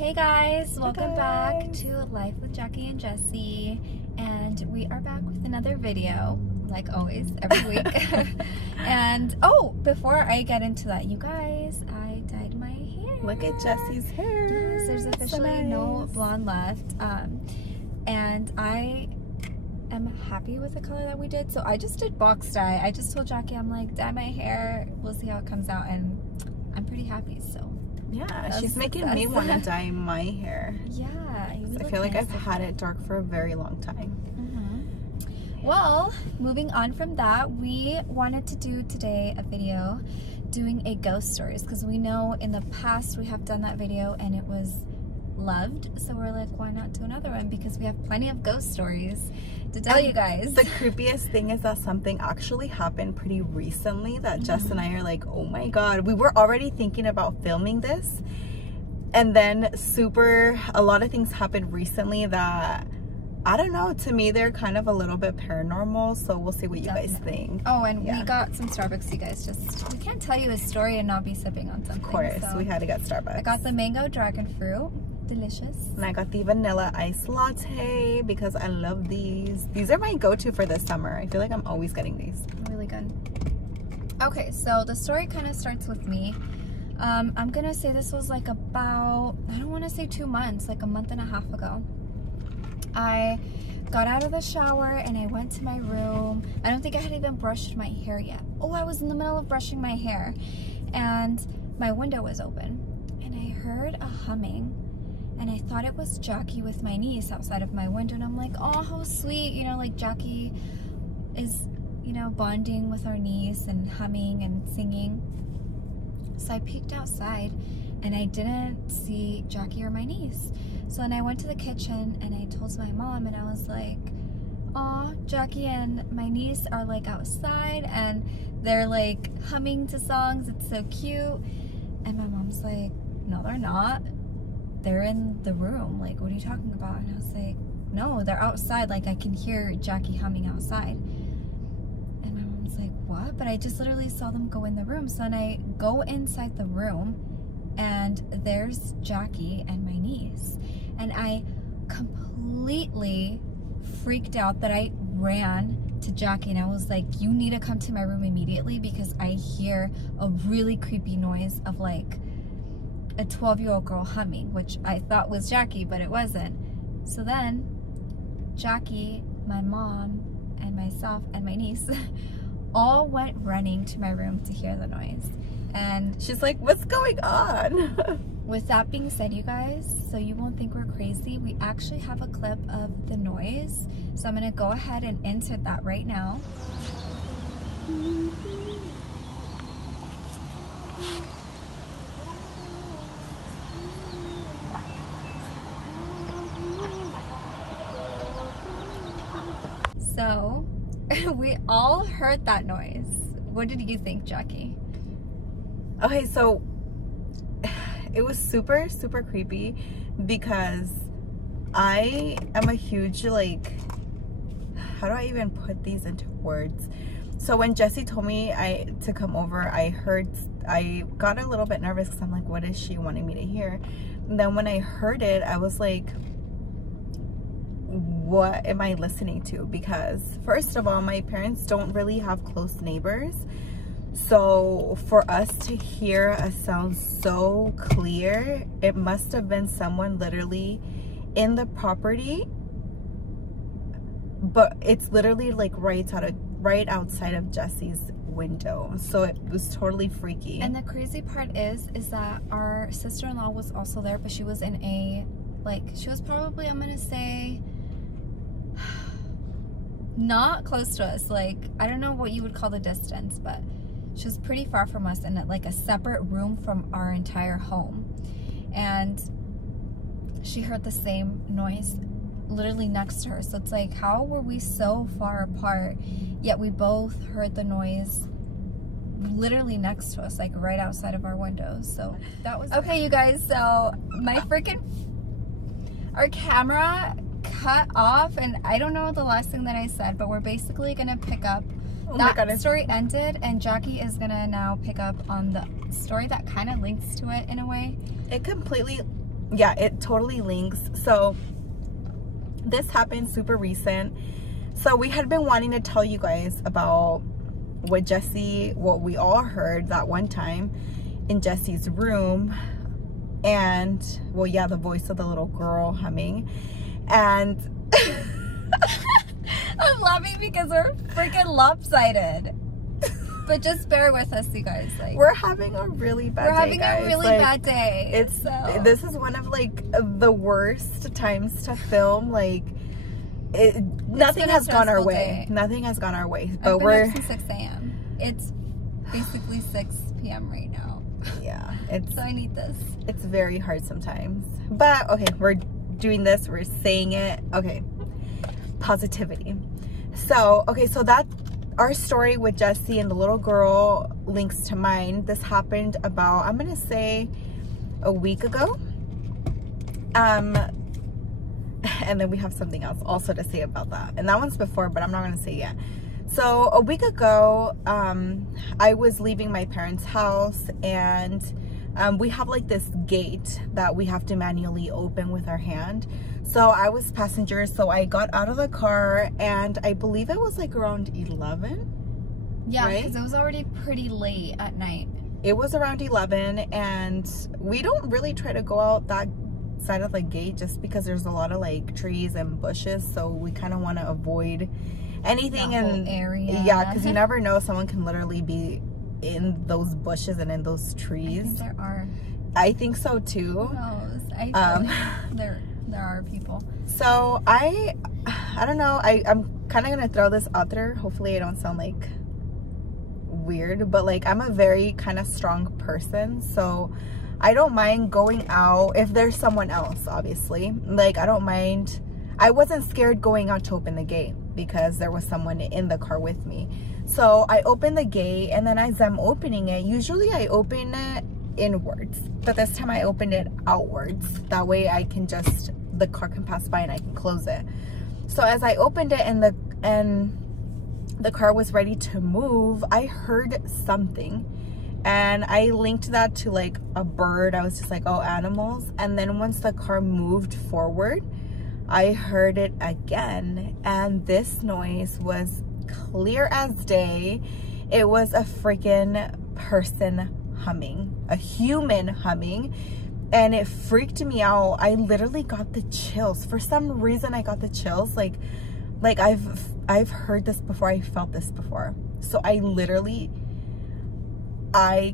Hey guys, welcome back to Life with Jackie and Jesse, and we are back with another video, like always, every week. And oh, before I get into that, you guys, I dyed my hair. Look at Jesse's hair. Yes, there's officially no blonde left, and I am happy with the color that we did. So I just did box dye. I just told Jackie, I'm like, dye my hair, we'll see how it comes out, and I'm pretty happy. So yeah, she's making me want to dye my hair. Yeah, I feel like I've had it dark for a very long time. Well, moving on from that, we wanted to do today a video doing a ghost stories, because we know in the past we have done that video and it was loved, so we're like, why not do another one, because we have plenty of ghost stories to tell you guys. The creepiest thing is that something actually happened pretty recently that Jess and I are like, oh my god, we were already thinking about filming this, and then a lot of things happened recently that, I don't know, to me they're kind of a little bit paranormal, so we'll see what you guys think. Oh, and we got some Starbucks, you guys. We can't tell you a story and not be sipping on something. Of course, so we had to get Starbucks. I got the mango dragon fruit, delicious. And I got the vanilla iced latte because I love these. These are my go-to for this summer. I feel like I'm always getting these. Really good. Okay, so the story kind of starts with me. I'm gonna say this was like about, I don't want to say 2 months, like a month and a half ago. I got out of the shower and I went to my room. I don't think I had even brushed my hair yet. Oh, I was in the middle of brushing my hair and my window was open and I heard a humming, and I thought it was Jackie with my niece outside of my window, and I'm like, oh, how sweet, you know, like Jackie is, you know, bonding with our niece and humming and singing. So I peeked outside and I didn't see Jackie or my niece. So then I went to the kitchen and I told my mom, and I was like, oh, Jackie and my niece are like outside and they're like humming to songs, it's so cute. And my mom's like, no, they're not. They're in the room. Like, what are you talking about? And I was like, no, they're outside. Like, I can hear Jackie humming outside. And my mom's like, what? But I just literally saw them go in the room. So then I go inside the room and there's Jackie and my niece. And I completely freaked out that I ran to Jackie and I was like, you need to come to my room immediately, because I hear a really creepy noise of like a 12-year-old girl humming, which I thought was Jackie, but it wasn't. So then Jackie, my mom, and myself and my niece all went running to my room to hear the noise. And she's like, what's going on? With that being said, you guys, so you won't think we're crazy, we actually have a clip of the noise. So I'm gonna go ahead and insert that right now. So we all heard that noise. What did you think, Jackie? Okay, so it was super creepy because I am a huge, like, how do I even put these into words? So when Jesse told me to come over, I got a little bit nervous because I'm like, what is she wanting me to hear? And then when I heard it, I was like, what am I listening to? Because first of all, my parents don't really have close neighbors. So for us to hear a sound so clear, it must have been someone literally in the property, but it's literally like right outside of Jesse's window. So it was totally freaky. And the crazy part is that our sister-in-law was also there, but she was in a, like, she was probably, I'm gonna say, not close to us. Like, I don't know what you would call the distance, but she was pretty far from us in like a separate room from our entire home. And she heard the same noise literally next to her. So it's like, how were we so far apart, yet we both heard the noise literally next to us, like right outside of our windows? So that was okay, you guys. So our camera cut off, and I don't know the last thing that I said, but we're basically gonna pick up. That story ended, and Jackie is gonna now pick up on the story that kind of links to it in a way. It completely yeah, it totally links. So this happened super recent. So we had been wanting to tell you guys about what we all heard that one time in Jesse's room. And well, yeah, the voice of the little girl humming. And I'm laughing because we're freaking lopsided. But just bear with us, you guys. Like, we're having a really bad day, guys. A really bad day. This is one of like the worst times to film. Like, nothing has gone our way. Nothing has gone our way. But we're up since 6 a.m. It's basically 6 p.m. right now. Yeah, so I need this. It's very hard sometimes. But okay, we're doing this. We're saying it. Okay, positivity. So okay, so that our story with Jesse and the little girl links to mine. This happened about, I'm gonna say, a week ago. And then we have something else also to say about that. And that one's before, but I'm not gonna say yet. So a week ago, I was leaving my parents' house, and we have like this gate that we have to manually open with our hand. So I was passenger, so I got out of the car, and I believe it was like around 11. Yeah, right? because it was already pretty late at night. It was around 11, and we don't really try to go out that side of the gate just because there's a lot of like trees and bushes, so we kind of want to avoid anything in area. Yeah, because you never know, someone can literally be in those bushes and in those trees. I think there are. I think so too. Who knows? I feel like there are people. So I don't know. I'm kind of gonna throw this out there. Hopefully I don't sound like weird, but like I'm a very kind of strong person, so I don't mind going out if there's someone else, obviously. Like I don't mind. I wasn't scared going out to open the gate because there was someone in the car with me. So I opened the gate, and then as I'm opening it, usually I open it inwards, but this time I opened it outwards. That way I can just, the car can pass by and I can close it. So as I opened it and the car was ready to move, I heard something, and I linked that to like a bird. I was just like, oh, animals. And then once the car moved forward, I heard it again, and this noise was clear as day. It was a freaking person humming, a human humming, and it freaked me out. I literally got the chills. For some reason I got the chills. Like I've heard this before, I felt this before. So I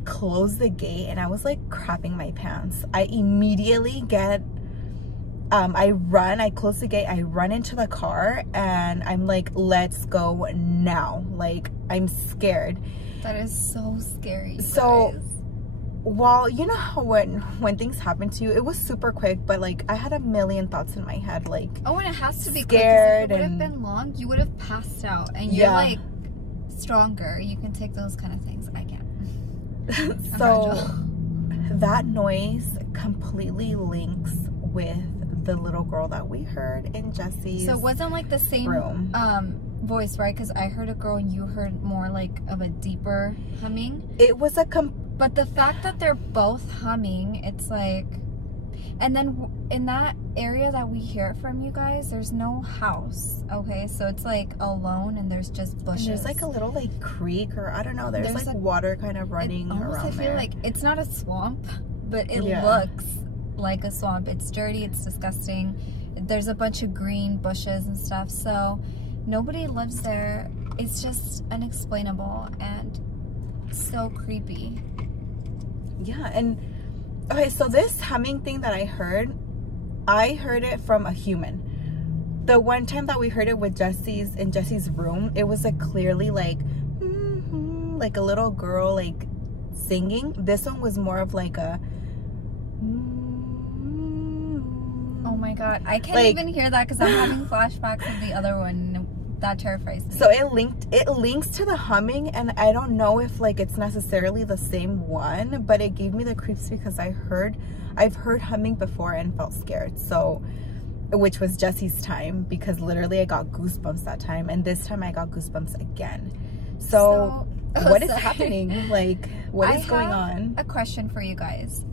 closed the gate and I was like crapping my pants. I immediately get I close the gate, I run into the car, and I'm like, let's go now. Like, I'm scared. That is so scary. So, guys. While, you know how when things happen to you, it was super quick, but like, I had a million thoughts in my head, like, oh, and it has to be scared. Quick, if it would have been long, you would have passed out, and you're like stronger. You can take those kind of things. I can't. So, that noise completely links with the little girl that we heard in Jesse's. So it wasn't like the same room. Voice, right? Because I heard a girl and you heard more like of a deeper humming. It was but the fact that they're both humming, it's like, and then in that area that we hear it from, you guys, there's no house. Okay, so it's like alone, and there's just bushes. And there's like a little like creek, or I don't know. There's like water kind of running around there. I feel like it's not a swamp, but it looks like a swamp. It's dirty, it's disgusting. There's a bunch of green bushes and stuff, so nobody lives there. It's just unexplainable and so creepy. Yeah. And okay, so this humming thing that I heard it from a human. The one time that we heard it with in Jesse's room, it was like clearly like like a little girl like singing. This one was more of like a oh my god, I can't even hear that because I'm having flashbacks of the other one. That terrifies me. So it links to the humming, and I don't know if like it's necessarily the same one, but it gave me the creeps because I've heard humming before and felt scared. So, which was Jesse's time, because literally I got goosebumps that time, and this time I got goosebumps again. So what is happening? Like, what is going on? A question for you guys.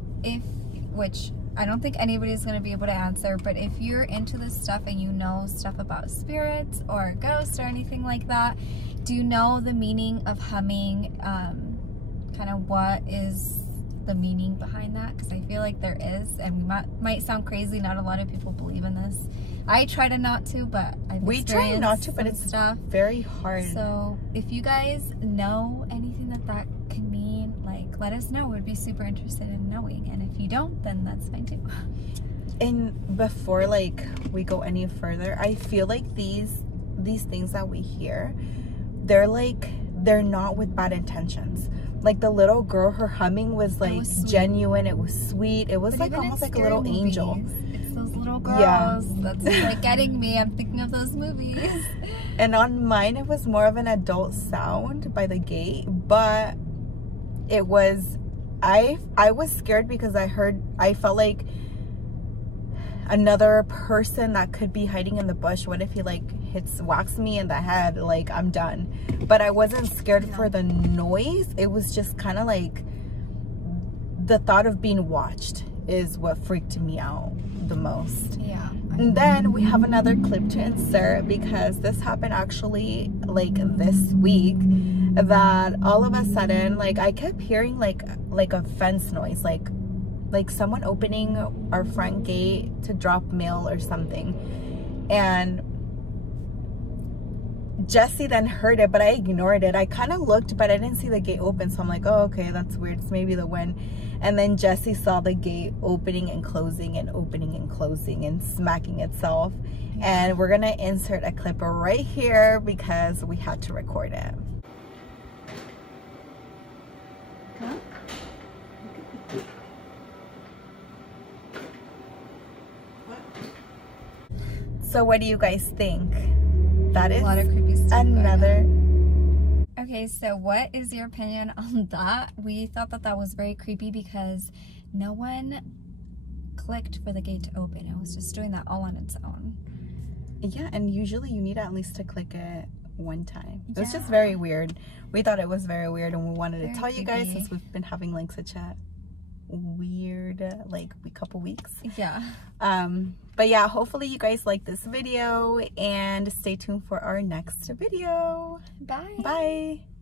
Which I don't think anybody's going to be able to answer, but if you're into this stuff and you know stuff about spirits or ghosts or anything like that, do you know the meaning of humming? Kind of what is the meaning behind that? Because I feel like there is, and we might sound crazy. Not a lot of people believe in this. I try to not to, but we try not to, but it's stuff very hard. So if you guys know anything that can mean, like, let us know. We'd be super interested in knowing. And if you don't, then that's fine too. And before like we go any further, I feel like these things that we hear, they're not with bad intentions. Like the little girl, her humming was like genuine. It was sweet. It was like almost like a little angel. It's those little girls. That's like getting me. I'm thinking of those movies. And on mine, it was more of an adult sound by the gate, but it was, I was scared because I felt like another person that could be hiding in the bush. What if he like whacks me in the head? Like, I'm done. But I wasn't scared for the noise. It was just kind of like the thought of being watched is what freaked me out the most. Yeah. And then we have another clip to insert because this happened actually like this week, that all of a sudden, like, I kept hearing like a fence noise, like someone opening our front gate to drop mail or something. And Jesse then heard it, but I ignored it. I kind of looked, but I didn't see the gate open, so I'm like, oh, okay, that's weird. It's maybe the wind. And then Jesse saw the gate opening and closing and opening and closing and smacking itself. And we're gonna insert a clip right here because we had to record it. Huh? So what do you guys think? That is a lot of creepy stuff. Another. Okay, so what is your opinion on that? We thought that was very creepy because no one clicked for the gate to open. It was just doing that all on its own. Yeah, and usually you need at least to click it one time. It was just very weird. We thought it was very weird, and we wanted to tell you guys since we've been having like such a weird like couple weeks. Yeah. But yeah, hopefully you guys like this video and stay tuned for our next video. Bye. Bye.